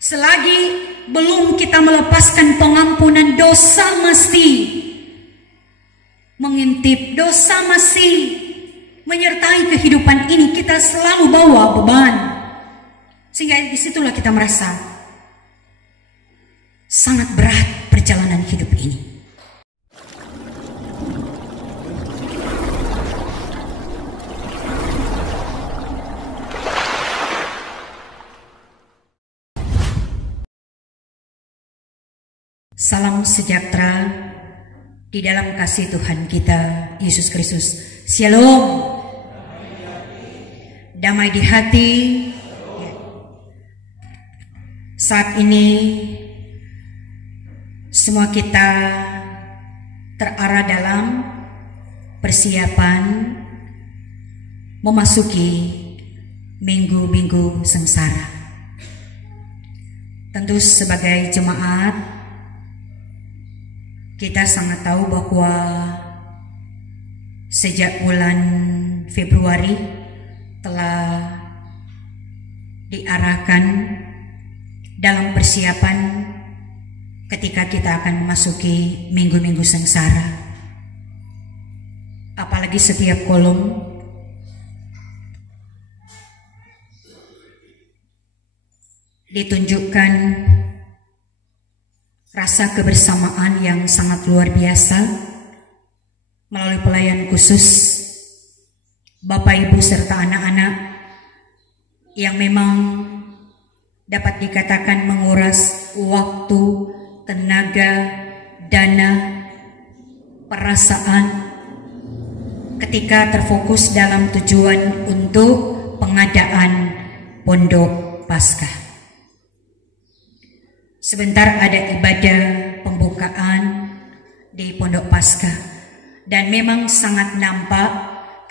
Selagi belum kita melepaskan pengampunan dosa, mesti mengintip dosa, masih menyertai kehidupan ini. Kita selalu bawa beban, sehingga disitulah kita merasa sangat berat perjalanan hidup ini. Salam sejahtera di dalam kasih Tuhan kita Yesus Kristus. Shalom. Damai di hati. Saat ini semua kita terarah dalam persiapan memasuki minggu-minggu sengsara. Tentu sebagai jemaat kita sangat tahu bahwa sejak bulan Februari telah diarahkan dalam persiapan ketika kita akan memasuki minggu-minggu sengsara. Apalagi setiap kolom ditunjukkan rasa kebersamaan yang sangat luar biasa melalui pelayan khusus Bapak Ibu serta anak-anak yang memang dapat dikatakan menguras waktu, tenaga, dana, perasaan ketika terfokus dalam tujuan untuk pengadaan Pondok Paskah. Sebentar ada ibadah pembukaan di Pondok Paskah, dan memang sangat nampak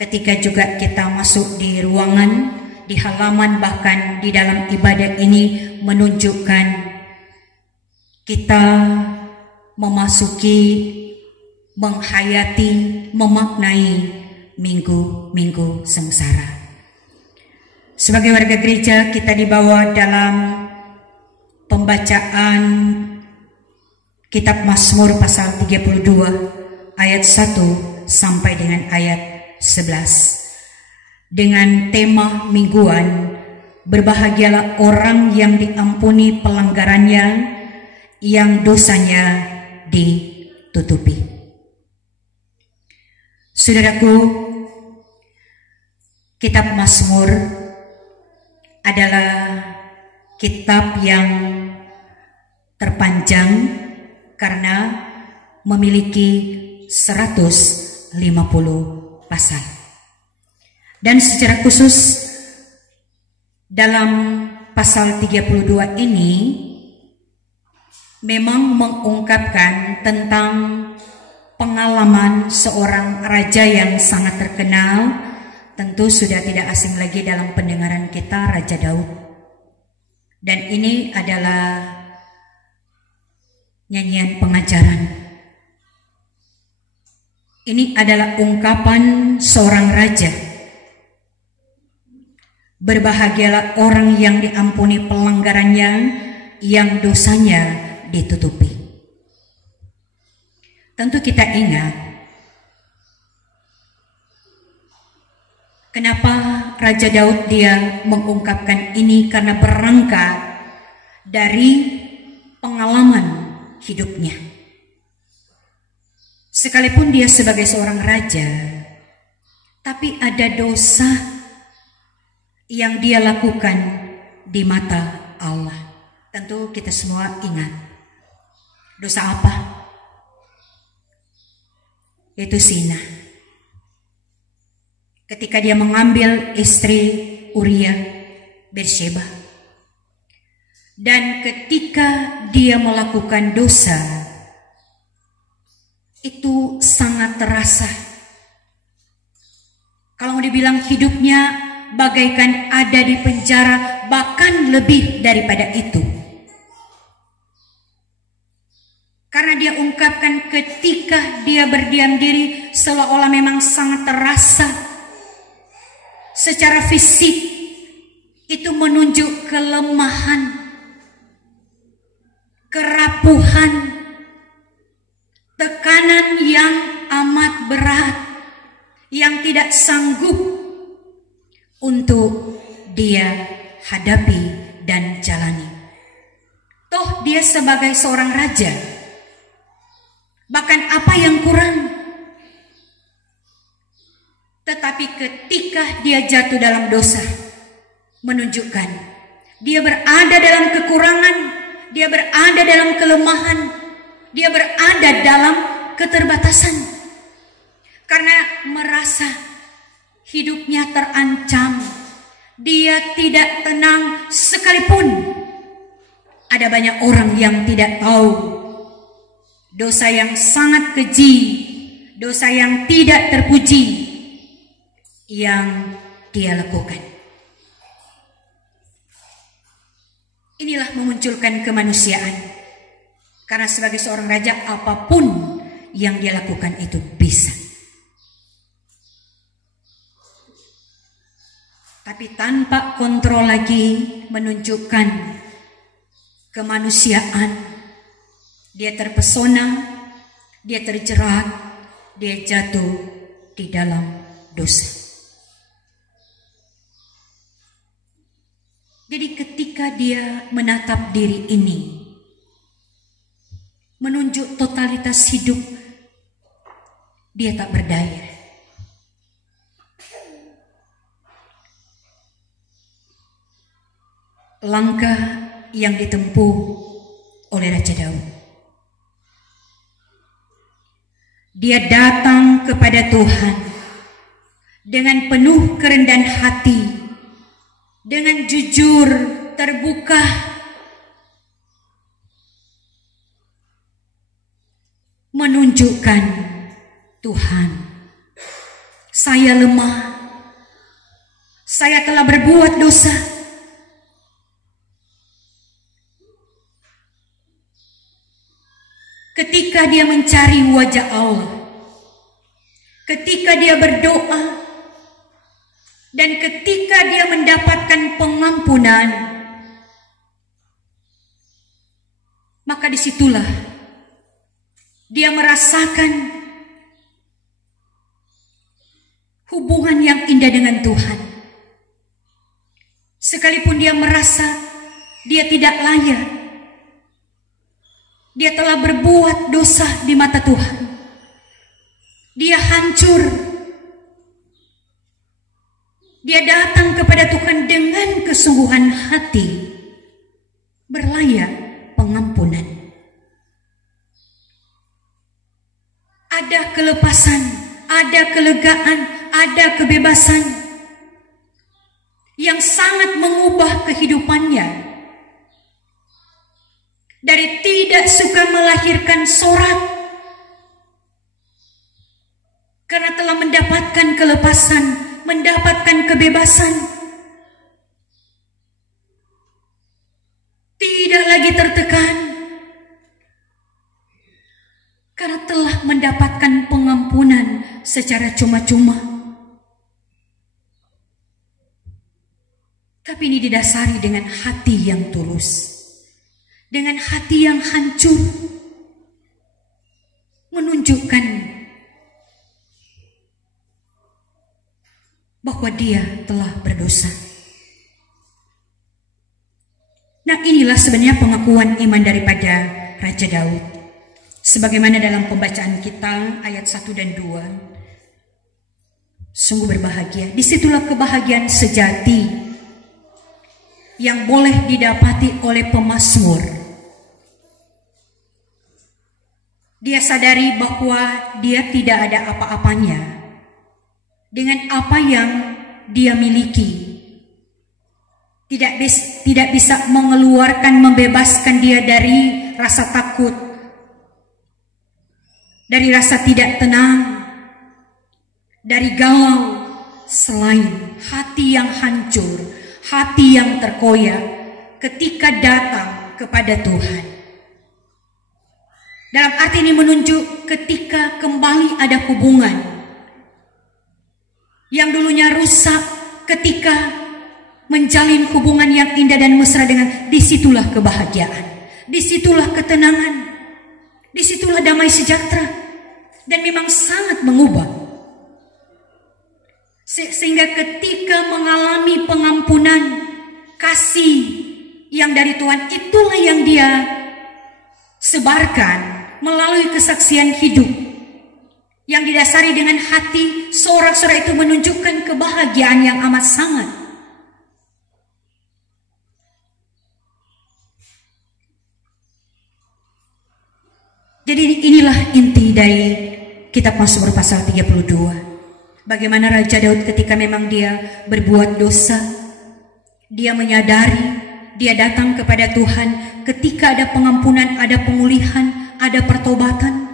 ketika juga kita masuk di ruangan, di halaman, bahkan di dalam ibadah ini menunjukkan kita memasuki, menghayati, memaknai minggu-minggu sengsara. Sebagai warga gereja, kita dibawa dalam pembacaan kitab Mazmur pasal 32 ayat 1 sampai dengan ayat 11 dengan tema mingguan, berbahagialah orang yang diampuni pelanggarannya, yang dosanya ditutupi. Saudaraku, kitab Mazmur adalah kitab yang terpanjang karena memiliki 150 pasal. Dan secara khusus dalam pasal 32 ini memang mengungkapkan tentang pengalaman seorang raja yang sangat terkenal. Tentu sudah tidak asing lagi dalam pendengaran kita, Raja Daud. Dan ini adalah nyanyian pengajaran. Ini adalah ungkapan seorang raja. Berbahagialah orang yang diampuni pelanggarannya, yang dosanya ditutupi. Tentu kita ingat kenapa Raja Daud dia mengungkapkan ini, karena berangkat dari pengalaman hidupnya. Sekalipun dia sebagai seorang raja, tapi ada dosa yang dia lakukan di mata Allah. Tentu kita semua ingat. Dosa apa? Itu zina. Ketika dia mengambil istri Uria Bersheba, dan ketika dia melakukan dosa itu sangat terasa. Kalau mau dibilang hidupnya bagaikan ada di penjara, bahkan lebih daripada itu. Karena dia ungkapkan ketika dia berdiam diri seolah-olah memang sangat terasa secara fisik, itu menunjuk kelemahan. kerapuhan, tekanan yang amat berat, yang tidak sanggup untuk dia hadapi dan jalani. Toh dia sebagai seorang raja, bahkan apa yang kurang? Tetapi ketika dia jatuh dalam dosa, menunjukkan dia berada dalam kekurangan, dia berada dalam kelemahan, dia berada dalam keterbatasan. Karena merasa hidupnya terancam, dia tidak tenang sekalipun. Ada banyak orang yang tidak tahu dosa yang sangat keji, dosa yang tidak terpuji yang dia lakukan. Inilah memunculkan kemanusiaan. Karena sebagai seorang raja, apapun yang dia lakukan itu bisa. Tapi tanpa kontrol lagi, menunjukkan kemanusiaan. Dia terpesona, dia terjerat, dia jatuh di dalam dosa. Jadi ketika dia menatap diri ini, menunjuk totalitas hidup, dia tak berdaya. Langkah yang ditempuh oleh Raja Daud, dia datang kepada Tuhan dengan penuh kerendahan hati, dengan jujur, terbuka, menunjukkan, Tuhan, saya lemah, saya telah berbuat dosa. Ketika dia mencari wajah Allah, ketika dia berdoa, dan ketika dia mendapatkan pengampunan, maka disitulah dia merasakan hubungan yang indah dengan Tuhan. Sekalipun dia merasa dia tidak layak, dia telah berbuat dosa di mata Tuhan, dia hancur. Dia datang kepada Tuhan dengan kesungguhan hati, berlayak pengampunan. Ada kelepasan, ada kelegaan, ada kebebasan yang sangat mengubah kehidupannya. Dari tidak suka melahirkan sorak, karena telah mendapatkan kelepasan, mendapatkan kebebasan, tidak lagi tertekan karena telah mendapatkan pengampunan secara cuma-cuma. Tapi ini didasari dengan hati yang tulus, dengan hati yang hancur, menunjukkan bahwa dia telah berdosa. Nah, inilah sebenarnya pengakuan iman daripada Raja Daud. Sebagaimana dalam pembacaan kita ayat 1 dan 2. Sungguh berbahagia. Disitulah kebahagiaan sejati yang boleh didapati oleh pemazmur. Dia sadari bahwa dia tidak ada apa-apanya dengan apa yang dia miliki. Tidak bisa mengeluarkan, membebaskan dia dari rasa takut, dari rasa tidak tenang, dari galau, selain hati yang hancur, hati yang terkoyak ketika datang kepada Tuhan. Dalam arti ini menunjuk ketika kembali ada hubungan yang dulunya rusak, ketika menjalin hubungan yang indah dan mesra dengan, disitulah kebahagiaan, disitulah ketenangan, disitulah damai sejahtera, dan memang sangat mengubah. Sehingga ketika mengalami pengampunan, kasih yang dari Tuhan, itulah yang dia sebarkan melalui kesaksian hidup yang didasari dengan hati. Sorak-sorak itu menunjukkan kebahagiaan yang amat sangat. Jadi inilah inti dari kitab Mazmur pasal 32. Bagaimana Raja Daud ketika memang dia berbuat dosa, dia menyadari, dia datang kepada Tuhan ketika ada pengampunan, ada pemulihan, ada pertobatan,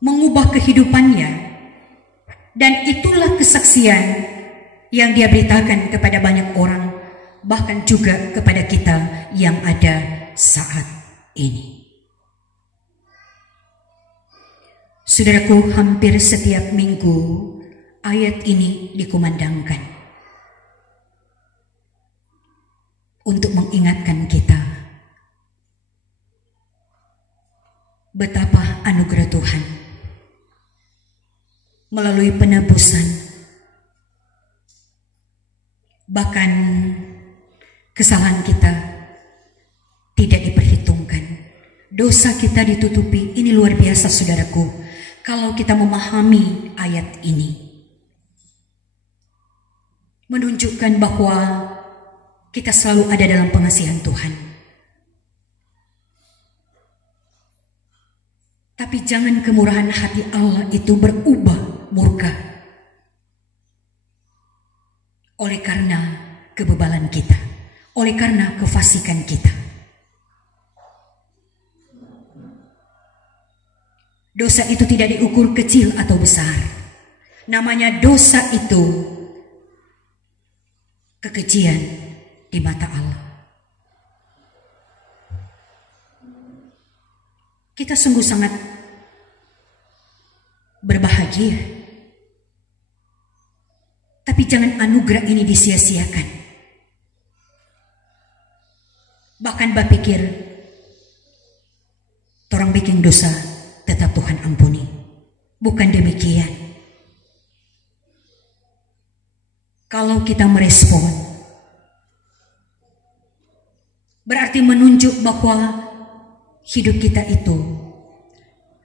mengubah kehidupannya. Dan itulah kesaksian yang dia beritakan kepada banyak orang, bahkan juga kepada kita yang ada saat ini. Saudaraku, hampir setiap minggu ayat ini dikumandangkan untuk mengingatkan kita betapa anugerah Tuhan melalui penebusan, bahkan kesalahan kita tidak diperhitungkan, dosa kita ditutupi. Ini luar biasa, saudaraku. Kalau kita memahami ayat ini, menunjukkan bahwa kita selalu ada dalam pengasihan Tuhan. Tapi jangan kemurahan hati Allah itu berubah murka oleh karena kebebalan kita, oleh karena kefasikan kita. Dosa itu tidak diukur kecil atau besar. Namanya dosa itu kekejian di mata Allah. Kita sungguh sangat berbahagia. Tapi jangan anugerah ini disia-siakan. Bahkan berpikir, orang bikin dosa, tetap Tuhan ampuni. Bukan demikian. Kalau kita merespon, berarti menunjuk bahwa hidup kita itu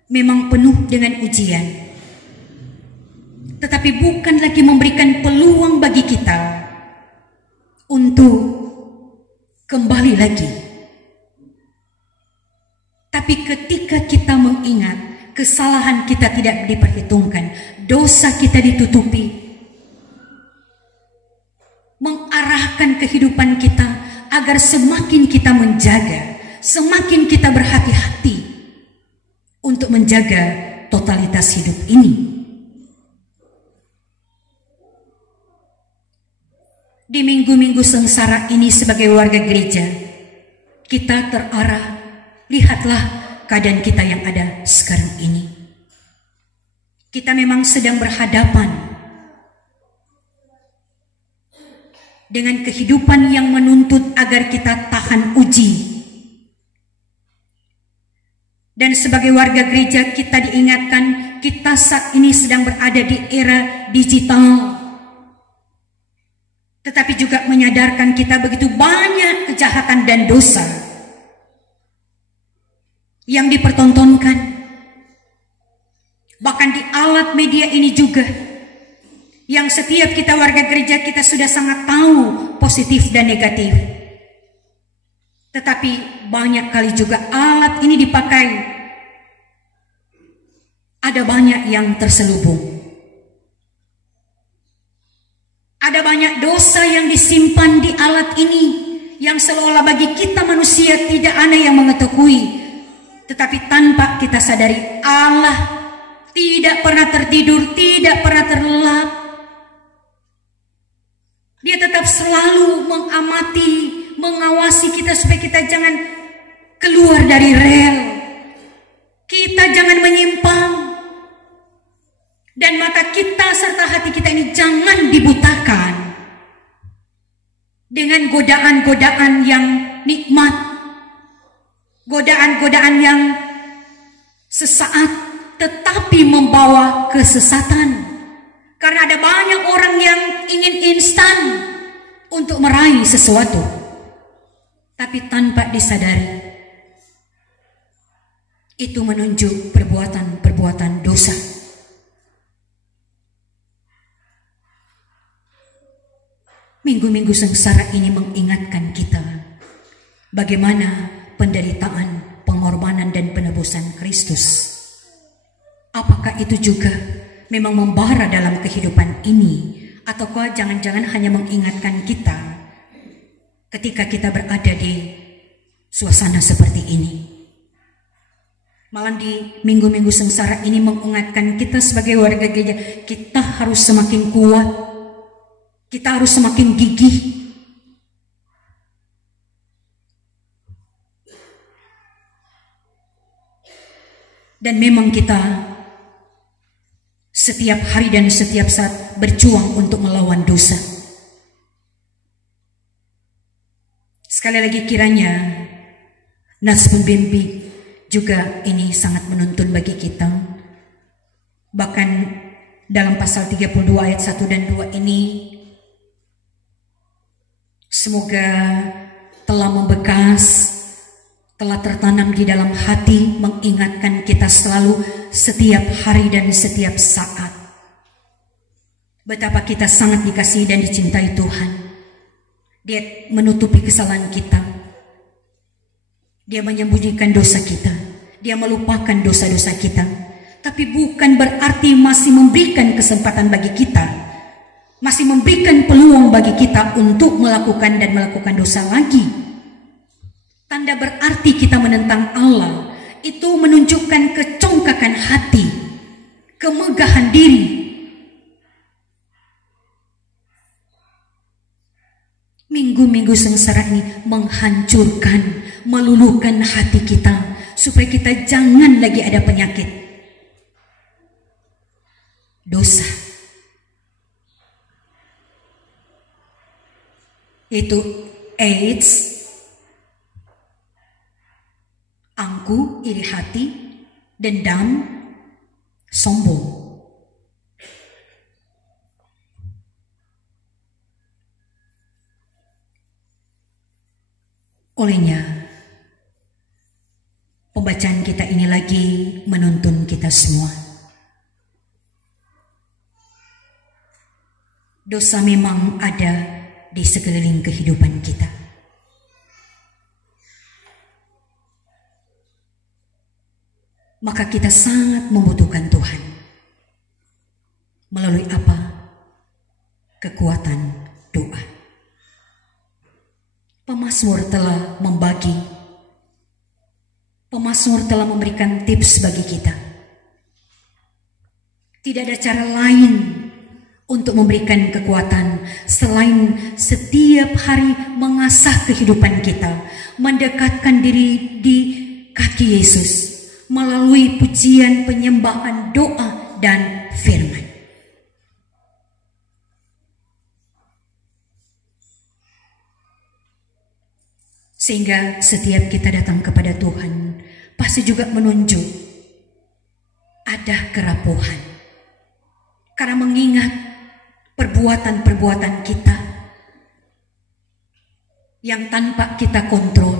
memang penuh dengan ujian, tetapi bukan lagi memberikan peluang bagi kita untuk kembali lagi. Tapi ketika kita mengingat kesalahan kita tidak diperhitungkan, dosa kita ditutupi, mengarahkan kehidupan kita agar semakin kita menjaga, semakin kita berhati-hati untuk menjaga totalitas hidup ini. Di minggu-minggu sengsara ini sebagai warga gereja, kita terarah. Lihatlah keadaan kita yang ada sekarang ini. Kita memang sedang berhadapan dengan kehidupan yang menuntut agar kita tahan uji. Dan sebagai warga gereja kita diingatkan, kita saat ini sedang berada di era digital. Tetapi juga menyadarkan kita begitu banyak kejahatan dan dosa yang dipertontonkan. Bahkan di alat media ini juga, yang setiap kita warga gereja kita sudah sangat tahu positif dan negatif. Tetapi banyak kali juga alat ini dipakai, ada banyak yang terselubung. Ada banyak dosa yang disimpan di alat ini, yang seolah bagi kita manusia tidak ada yang mengetahui. Tetapi tanpa kita sadari, Allah tidak pernah tertidur, tidak pernah terlelap. Dia tetap selalu mengamati, mengawasi kita supaya kita jangan keluar dari rel. Kita jangan menyimpang. Dan mata kita serta hati kita ini jangan dibutakan dengan godaan-godaan yang nikmat, godaan-godaan yang sesaat tetapi membawa kesesatan. Karena ada banyak orang yang ingin instan untuk meraih sesuatu, tapi tanpa disadari itu menunjuk perbuatan-perbuatan dosa. Minggu-minggu sengsara ini mengingatkan kita bagaimana penderitaan, pengorbanan dan penebusan Kristus. Apakah itu juga memang membara dalam kehidupan ini, ataukah jangan-jangan hanya mengingatkan kita ketika kita berada di suasana seperti ini? Malah di minggu-minggu sengsara ini mengingatkan kita sebagai warga gereja, kita harus semakin kuat, kita harus semakin gigih. Dan memang kita setiap hari dan setiap saat berjuang untuk melawan dosa. Sekali lagi kiranya Nazbun Bimbi juga ini sangat menuntun bagi kita. Bahkan dalam pasal 32 ayat 1 dan 2 ini semoga telah membekas, telah tertanam di dalam hati, mengingatkan kita selalu setiap hari dan setiap saat betapa kita sangat dikasihi dan dicintai Tuhan. Dia menutupi kesalahan kita, Dia menyembunyikan dosa kita, Dia melupakan dosa-dosa kita, tapi bukan berarti masih memberikan kesempatan bagi kita, masih memberikan peluang bagi kita untuk melakukan dan melakukan dosa lagi. Tanda berarti kita menentang Allah itu menunjukkan kecongkakan hati, kemegahan diri. Minggu-minggu sengsara ini menghancurkan, meluluhkan hati kita supaya kita jangan lagi ada penyakit dosa, yaitu AIDS, angku, iri hati, dendam, sombong. Olehnya, pembacaan kita ini lagi menuntun kita semua. Dosa memang ada di sekeliling kehidupan kita. Maka kita sangat membutuhkan Tuhan. Melalui apa? Kekuatan doa. Pemazmur telah membagi, pemazmur telah memberikan tips bagi kita. Tidak ada cara lain untuk memberikan kekuatan selain setiap hari mengasah kehidupan kita, mendekatkan diri di kaki Yesus melalui pujian, penyembahan, doa, dan firman. Sehingga setiap kita datang kepada Tuhan pasti juga menunjuk ada kerapuhan. Karena mengingat perbuatan-perbuatan kita yang tanpa kita kontrol,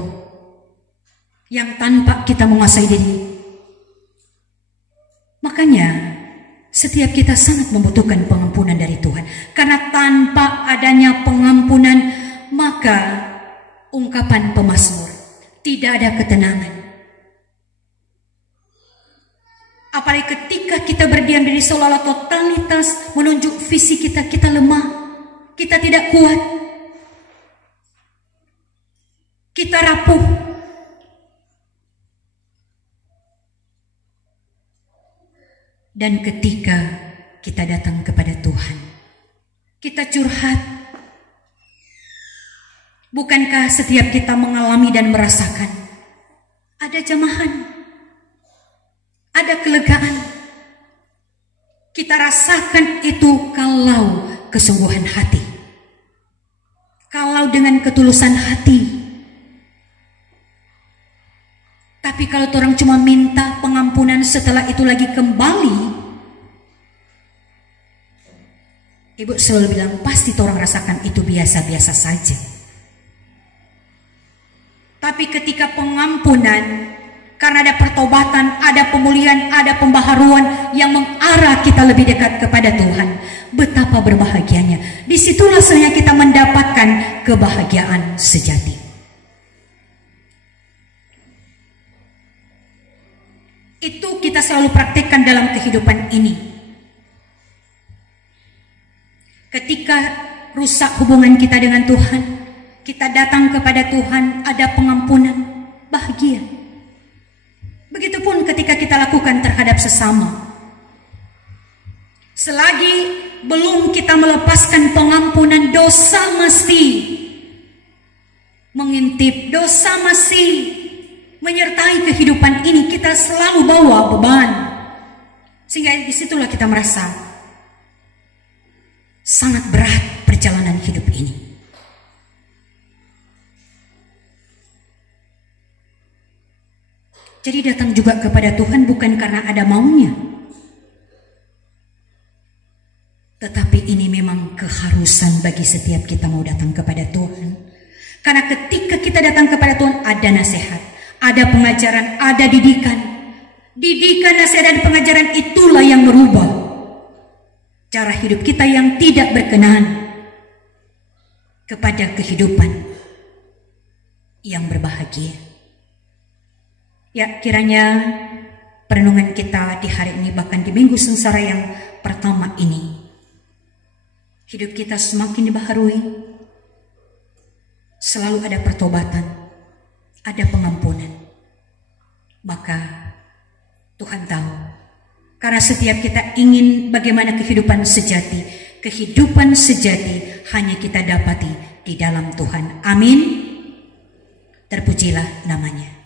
yang tanpa kita menguasai diri. Makanya setiap kita sangat membutuhkan pengampunan dari Tuhan. Karena tanpa adanya pengampunan, maka ungkapan pemazmur, tidak ada ketenangan. Apalagi ketika kita berdiam diri seolah-olah totalitas menunjuk visi kita, kita lemah, kita tidak kuat, kita rapuh. Dan ketika kita datang kepada Tuhan, kita curhat. Bukankah setiap kita mengalami dan merasakan ada jamahan, ada kelegaan? Kita rasakan itu kalau kesungguhan hati, kalau dengan ketulusan hati. Tapi kalau orang cuma minta pengampunan setelah itu lagi kembali, ibu selalu bilang pasti orang rasakan itu biasa-biasa saja. Tapi ketika pengampunan, karena ada pertobatan, ada pemulihan, ada pembaharuan yang mengarah kita lebih dekat kepada Tuhan, betapa berbahagianya. Disitulah sebenarnya kita mendapatkan kebahagiaan sejati. Itu kita selalu praktikkan dalam kehidupan ini. Ketika rusak hubungan kita dengan Tuhan, kita datang kepada Tuhan, ada pengampunan, bahagia. Begitupun ketika kita lakukan terhadap sesama. Selagi belum kita melepaskan pengampunan, dosa masih mengintip, dosa masih menyertai kehidupan ini, kita selalu bawa beban. Sehingga disitulah kita merasa sangat berat perjalanan hidup ini. Jadi datang juga kepada Tuhan bukan karena ada maunya, tetapi ini memang keharusan bagi setiap kita mau datang kepada Tuhan. Karena ketika kita datang kepada Tuhan, ada nasihat, ada pengajaran, ada didikan. Didikan, nasihat, dan pengajaran itulah yang merubah cara hidup kita yang tidak berkenan kepada kehidupan yang berbahagia. Ya, kiranya perenungan kita di hari ini, bahkan di minggu sengsara yang pertama ini, hidup kita semakin dibaharui, selalu ada pertobatan, ada pengampunan. Maka Tuhan tahu, karena setiap kita ingin bagaimana kehidupan sejati. Kehidupan sejati hanya kita dapati di dalam Tuhan. Amin. Terpujilah namanya.